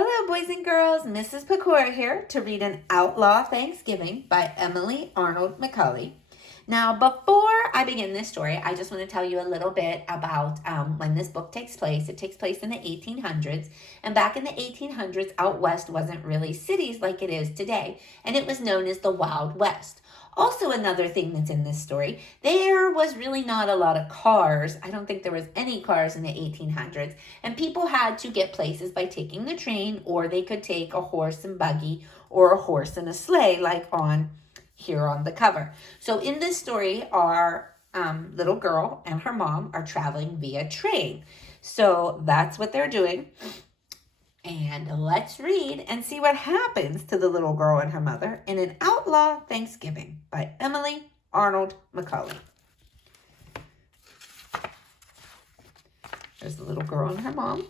Hello, boys and girls. Mrs. Pecora here to read an Outlaw Thanksgiving by Emily Arnold McCulley. Now, before I begin this story, I just want to tell you a little bit about when this book takes place. It takes place in the 1800s. And back in the 1800s, out west wasn't really cities like it is today. And it was known as the Wild West. Also, another thing that's in this story, there was really not a lot of cars. I don't think there was any cars in the 1800s. And people had to get places by taking the train, or they could take a horse and buggy or a horse and a sleigh like on here on the cover. So in this story, our little girl and her mom are traveling via train. So that's what they're doing. And let's read and see what happens to the little girl and her mother in An Outlaw Thanksgiving by Emily Arnold McCulley. There's the little girl and her mom.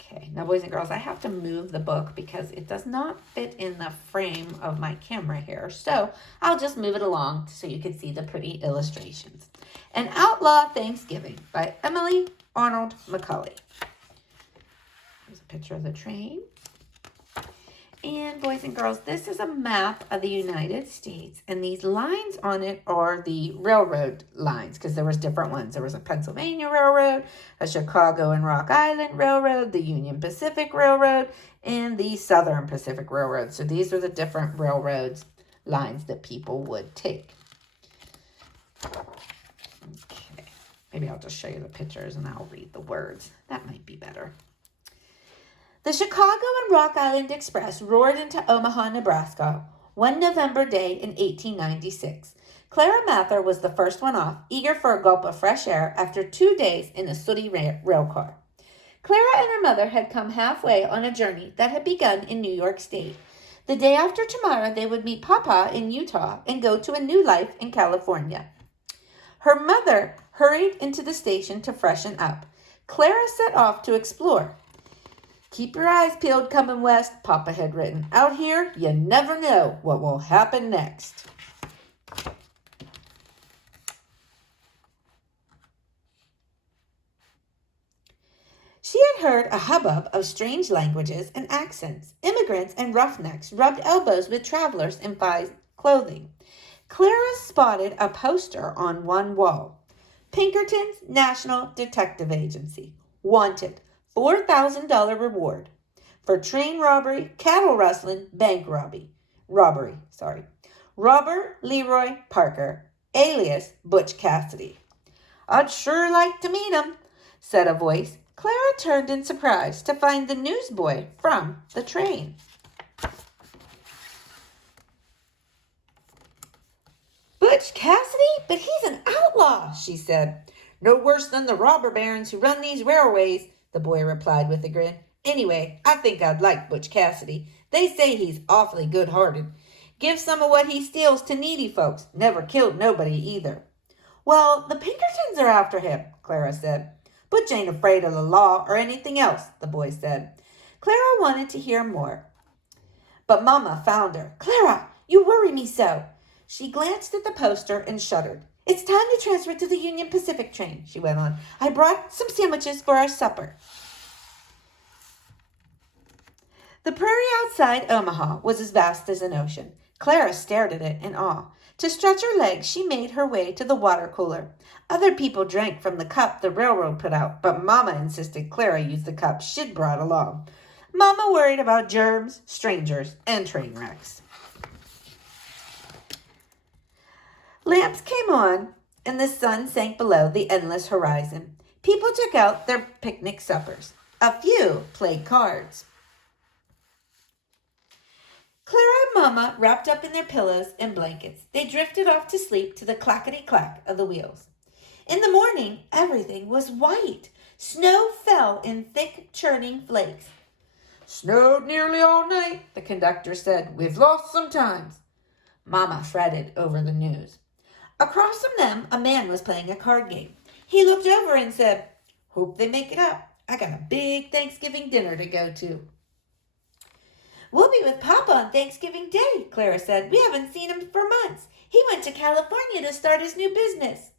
Okay, now boys and girls, I have to move the book because it does not fit in the frame of my camera here. So I'll just move it along so you can see the pretty illustrations. An Outlaw Thanksgiving by Emily Arnold McCulley. Here's a picture of the train. And boys and girls, this is a map of the United States, and these lines on it are the railroad lines because there was different ones. There was a Pennsylvania Railroad, a Chicago and Rock Island Railroad, the Union Pacific Railroad, and the Southern Pacific Railroad. So these are the different railroads lines that people would take. Okay, maybe I'll just show you the pictures and I'll read the words. That might be better. The Chicago and Rock Island Express roared into Omaha, Nebraska, one November day in 1896. Clara Mather was the first one off, eager for a gulp of fresh air after 2 days in a sooty rail car. Clara and her mother had come halfway on a journey that had begun in New York State. The day after tomorrow, they would meet Papa in Utah and go to a new life in California. Her mother hurried into the station to freshen up. Clara set off to explore. "Keep your eyes peeled coming west," Papa had written. "Out here, you never know what will happen next." She had heard a hubbub of strange languages and accents. Immigrants and roughnecks rubbed elbows with travelers in fine clothing. Clara spotted a poster on one wall. Pinkerton's National Detective Agency. Wanted. $4,000 reward for train robbery, cattle rustling, bank robbery. Robert Leroy Parker, alias Butch Cassidy. "I'd sure like to meet him," said a voice. Clara turned in surprise to find the newsboy from the train. "Butch Cassidy? But he's an outlaw," she said. "No worse than the robber barons who run these railways," the boy replied with a grin. "Anyway, I think I'd like Butch Cassidy. They say he's awfully good-hearted. Gives some of what he steals to needy folks. Never killed nobody either." "Well, the Pinkertons are after him," Clara said. "Butch ain't afraid of the law or anything else," the boy said. Clara wanted to hear more, but Mama found her. "Clara, you worry me so." She glanced at the poster and shuddered. "It's time to transfer to the Union Pacific train," she went on. "I brought some sandwiches for our supper." The prairie outside Omaha was as vast as an ocean. Clara stared at it in awe. To stretch her legs, she made her way to the water cooler. Other people drank from the cup the railroad put out, but Mama insisted Clara use the cup she'd brought along. Mama worried about germs, strangers, and train wrecks. Lamps came on, and the sun sank below the endless horizon. People took out their picnic suppers. A few played cards. Clara and Mama wrapped up in their pillows and blankets. They drifted off to sleep to the clackety-clack of the wheels. In the morning, everything was white. Snow fell in thick, churning flakes. "Snowed nearly all night," the conductor said. "We've lost some time." Mama fretted over the news. Across from them, a man was playing a card game. He looked over and said, "Hope they make it up. I got a big Thanksgiving dinner to go to." "We'll be with Papa on Thanksgiving Day," Clara said. "We haven't seen him for months. He went to California to start his new business."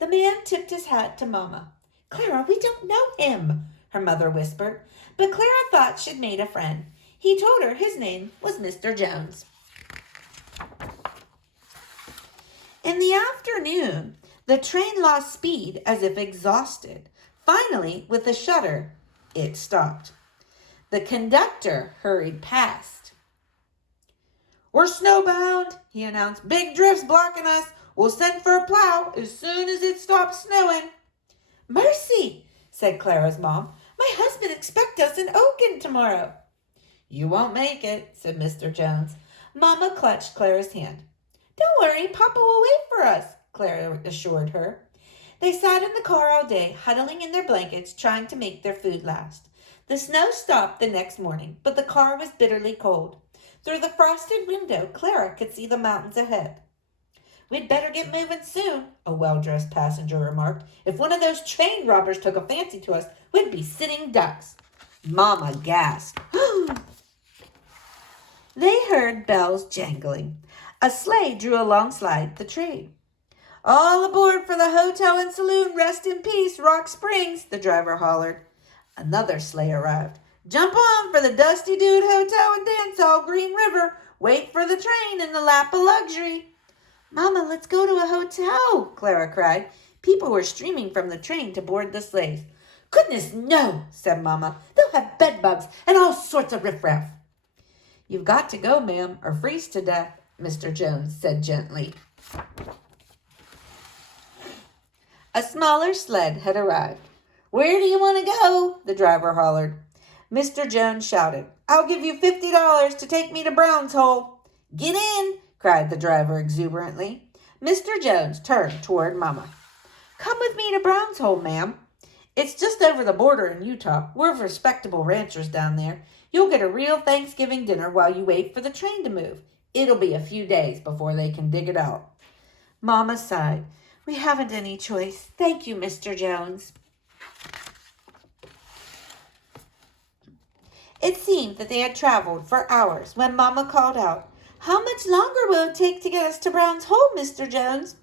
The man tipped his hat to Mama. "Clara, we don't know him." her mother whispered, but Clara thought she'd made a friend. He told her his name was Mr. Jones. In the afternoon, the train lost speed as if exhausted. Finally, with a shudder, it stopped. The conductor hurried past. "We're snowbound," he announced. "Big drifts blocking us. We'll send for a plow as soon as it stops snowing." "Mercy," said Clara's mom. "My husband expects us in Oaken tomorrow." "You won't make it," said Mr. Jones. Mama clutched Clara's hand. "Don't worry, Papa will wait for us," Clara assured her. They sat in the car all day, huddling in their blankets, trying to make their food last. The snow stopped the next morning, but the car was bitterly cold. Through the frosted window, Clara could see the mountains ahead. "We'd better get moving soon," a well-dressed passenger remarked. "If one of those train robbers took a fancy to us, we'd be sitting ducks." Mama gasped. They heard bells jangling. A sleigh drew alongside the train. "All aboard for the hotel and saloon. Rest in peace, Rock Springs," the driver hollered. Another sleigh arrived. "Jump on for the Dusty Dude Hotel and Dance Hall, Green River. Wait for the train in the lap of luxury." "Mama, let's go to a hotel," Clara cried. People were streaming from the train to board the sleighs. "Goodness, no," said Mama. "They'll have bed bugs and all sorts of riffraff." "You've got to go, ma'am, or freeze to death," Mr. Jones said gently. A smaller sled had arrived. "Where do you want to go?" the driver hollered. Mr. Jones shouted, "I'll give you $50 to take me to Brown's Hole." "Get in," cried the driver exuberantly. Mr. Jones turned toward Mama. "Come with me to Brown's Hole, ma'am. It's just over the border in Utah. We're respectable ranchers down there. You'll get a real Thanksgiving dinner while you wait for the train to move. It'll be a few days before they can dig it out." Mama sighed. "We haven't any choice. Thank you, Mr. Jones." It seemed that they had traveled for hours when Mama called out, "How much longer will it take to get us to Brown's Hole, Mr. Jones?"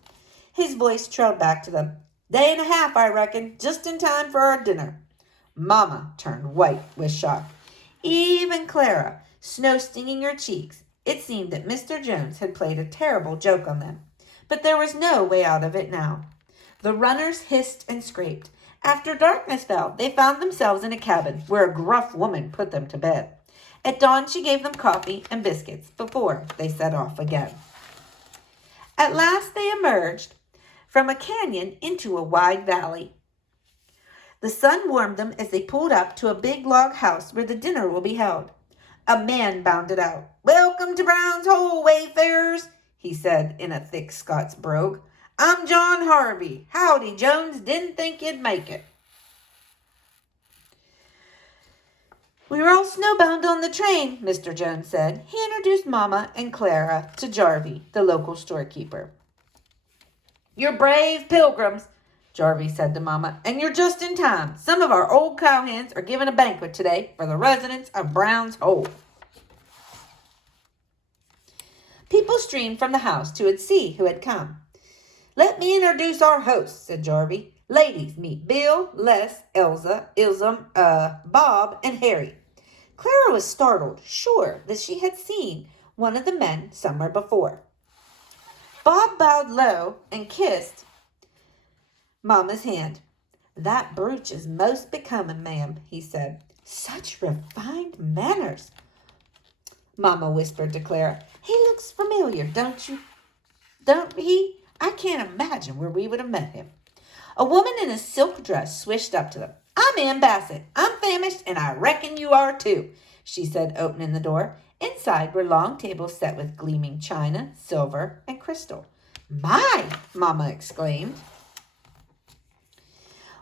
His voice trailed back to them. "Day and a half, I reckon, just in time for our dinner." Mama turned white with shock. Even Clara, snow stinging her cheeks. It seemed that Mr. Jones had played a terrible joke on them. But there was no way out of it now. The runners hissed and scraped. After darkness fell, they found themselves in a cabin where a gruff woman put them to bed. At dawn, she gave them coffee and biscuits before they set off again. At last, they emerged from a canyon into a wide valley. The sun warmed them as they pulled up to a big log house where the dinner will be held. A man bounded out. "Welcome to Brown's Hole, wayfarers," he said in a thick Scots brogue. "I'm John Harvey. Howdy, Jones. Didn't think you'd make it." "We were all snowbound on the train," Mr. Jones said. He introduced Mama and Clara to Jarvie, the local storekeeper. "You're brave pilgrims," Jarvie said to Mama, "and you're just in time. Some of our old cowhands are giving a banquet today for the residents of Brown's Hole." People streamed from the house to see who had come. "Let me introduce our hosts," said Jarvie. "Ladies, meet Bill, Les, Elsa, Ism, Bob, and Harry." Clara was startled, sure that she had seen one of the men somewhere before. Bob bowed low and kissed Mama's hand. "That brooch is most becoming, ma'am," he said. "Such refined manners," Mama whispered to Clara. "He looks familiar, don't he? I can't imagine where we would have met him." A woman in a silk dress swished up to them. "I'm Ann Bassett. I'm famished, and I reckon you are too," she said, opening the door. Inside were long tables set with gleaming china, silver, and crystal. "My!" Mama exclaimed.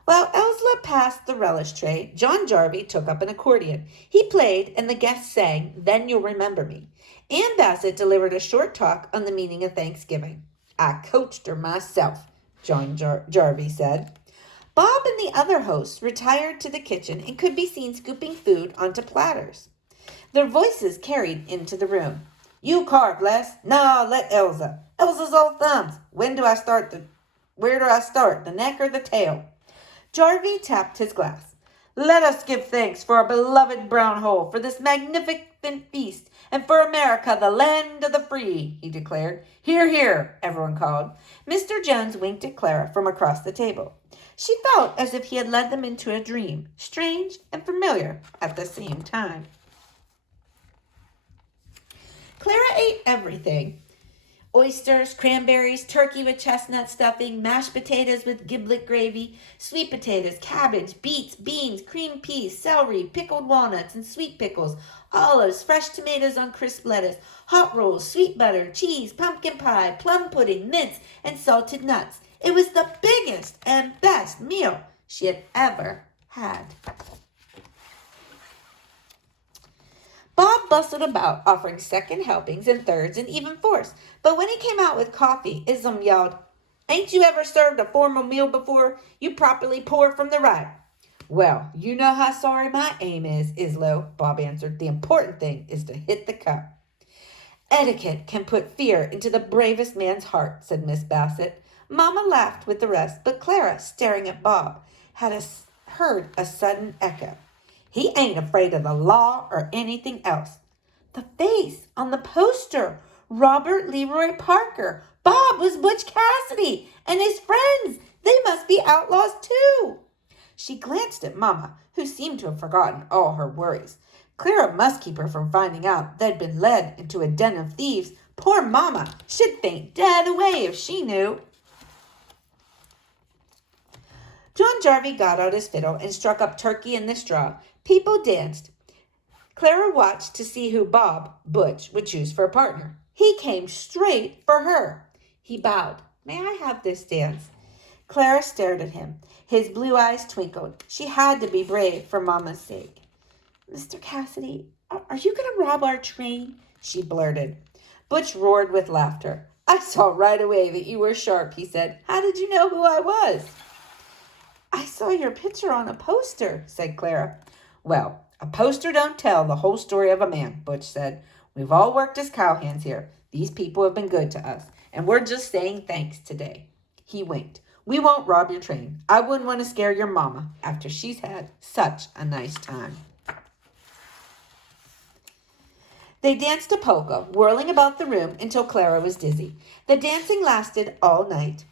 While Elsa passed the relish tray, John Jarvie took up an accordion. He played, and the guests sang, "Then You'll Remember Me." Ann Bassett delivered a short talk on the meaning of Thanksgiving. "I coached her myself," John Jarvie said. Bob and the other hosts retired to the kitchen and could be seen scooping food onto platters. Their voices carried into the room. "You carve, Les." "No, let Elsa. Elsa's all thumbs. Where do I start, the neck or the tail?" Jarvie tapped his glass. Let us give thanks for our beloved brown hole, for this magnificent feast, and for America, the land of the free, he declared. Hear, hear, everyone called. Mr. Jones winked at Clara from across the table. She felt as if he had led them into a dream, strange and familiar at the same time. Clara ate everything. Oysters, cranberries, turkey with chestnut stuffing, mashed potatoes with giblet gravy, sweet potatoes, cabbage, beets, beans, cream peas, celery, pickled walnuts and sweet pickles, olives, fresh tomatoes on crisp lettuce, hot rolls, sweet butter, cheese, pumpkin pie, plum pudding, mince, and salted nuts. It was the biggest and best meal she had ever had. Bob bustled about, offering second helpings and thirds and even fourths. But when he came out with coffee, Islam yelled, "Ain't you ever served a formal meal before? You properly pour from the right." "Well, you know how sorry my aim is, Islo," Bob answered. "The important thing is to hit the cup." "Etiquette can put fear into the bravest man's heart," said Miss Bassett. Mama laughed with the rest, but Clara, staring at Bob, had heard a sudden echo. "He ain't afraid of the law or anything else." The face on the poster, Robert Leroy Parker. Bob was Butch Cassidy and his friends. They must be outlaws too. She glanced at Mama, who seemed to have forgotten all her worries. Clara must keep her from finding out they'd been led into a den of thieves. Poor Mama, she'd faint dead away if she knew. John Jarvie got out his fiddle and struck up Turkey in the Straw. People danced. Clara watched to see who Bob, Butch, would choose for a partner. He came straight for her. He bowed. "May I have this dance?" Clara stared at him. His blue eyes twinkled. She had to be brave for Mama's sake. "Mr. Cassidy, are you going to rob our train?" she blurted. Butch roared with laughter. "I saw right away that you were sharp," he said. "How did you know who I was?" "I saw your picture on a poster," said Clara. "Well, a poster don't tell the whole story of a man," Butch said. "We've all worked as cowhands here. These people have been good to us, and we're just saying thanks today." He winked. "We won't rob your train. I wouldn't want to scare your mama after she's had such a nice time." They danced a polka, whirling about the room until Clara was dizzy. The dancing lasted all night.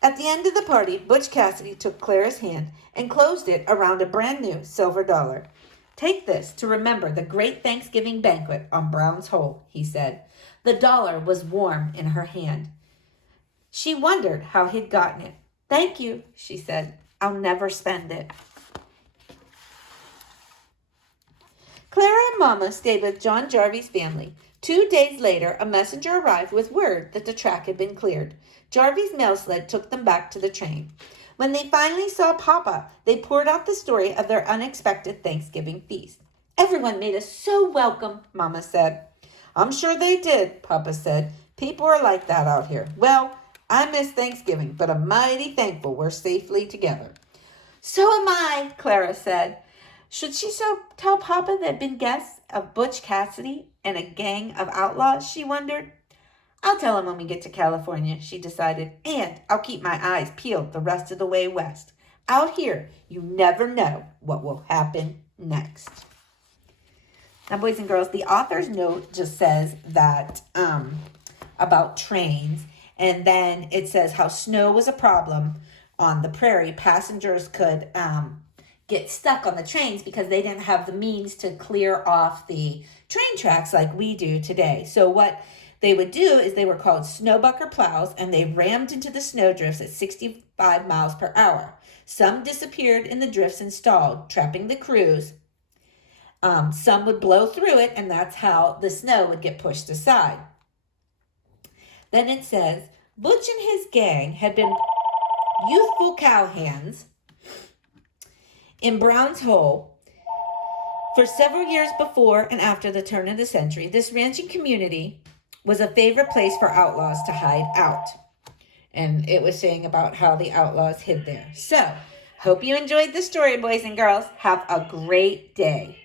At the end of the party, Butch Cassidy took Clara's hand and closed it around a brand new silver dollar. "Take this to remember the great Thanksgiving banquet on Brown's Hole," he said. The dollar was warm in her hand. She wondered how he'd gotten it. "Thank you," she said. "I'll never spend it." Clara and Mama stayed with John Jarvie's family. 2 days later, a messenger arrived with word that the track had been cleared. Jarvie's mail sled took them back to the train. When they finally saw Papa, they poured out the story of their unexpected Thanksgiving feast. "Everyone made us so welcome," Mama said. "I'm sure they did," Papa said. "People are like that out here. Well, I miss Thanksgiving, but I'm mighty thankful we're safely together." "So am I," Clara said. Should she tell Papa they'd been guests of Butch Cassidy and a gang of outlaws, she wondered. "I'll tell him when we get to California," she decided, "and I'll keep my eyes peeled the rest of the way west. Out here, you never know what will happen next." Now, boys and girls, the author's note just says that about trains, and then it says how snow was a problem on the prairie. Passengers could get stuck on the trains because they didn't have the means to clear off the train tracks like we do today. So what they would do is they were called snowbucker plows, and they rammed into the snowdrifts at 65 miles per hour. Some disappeared in the drifts and stalled, trapping the crews. Some would blow through it, and that's how the snow would get pushed aside. Then it says, Butch and his gang had been youthful cowhands in Brown's Hole for several years before and after the turn of the century. This ranching community was a favorite place for outlaws to hide out. And it was saying about how the outlaws hid there. So, hope you enjoyed the story, boys and girls. Have a great day.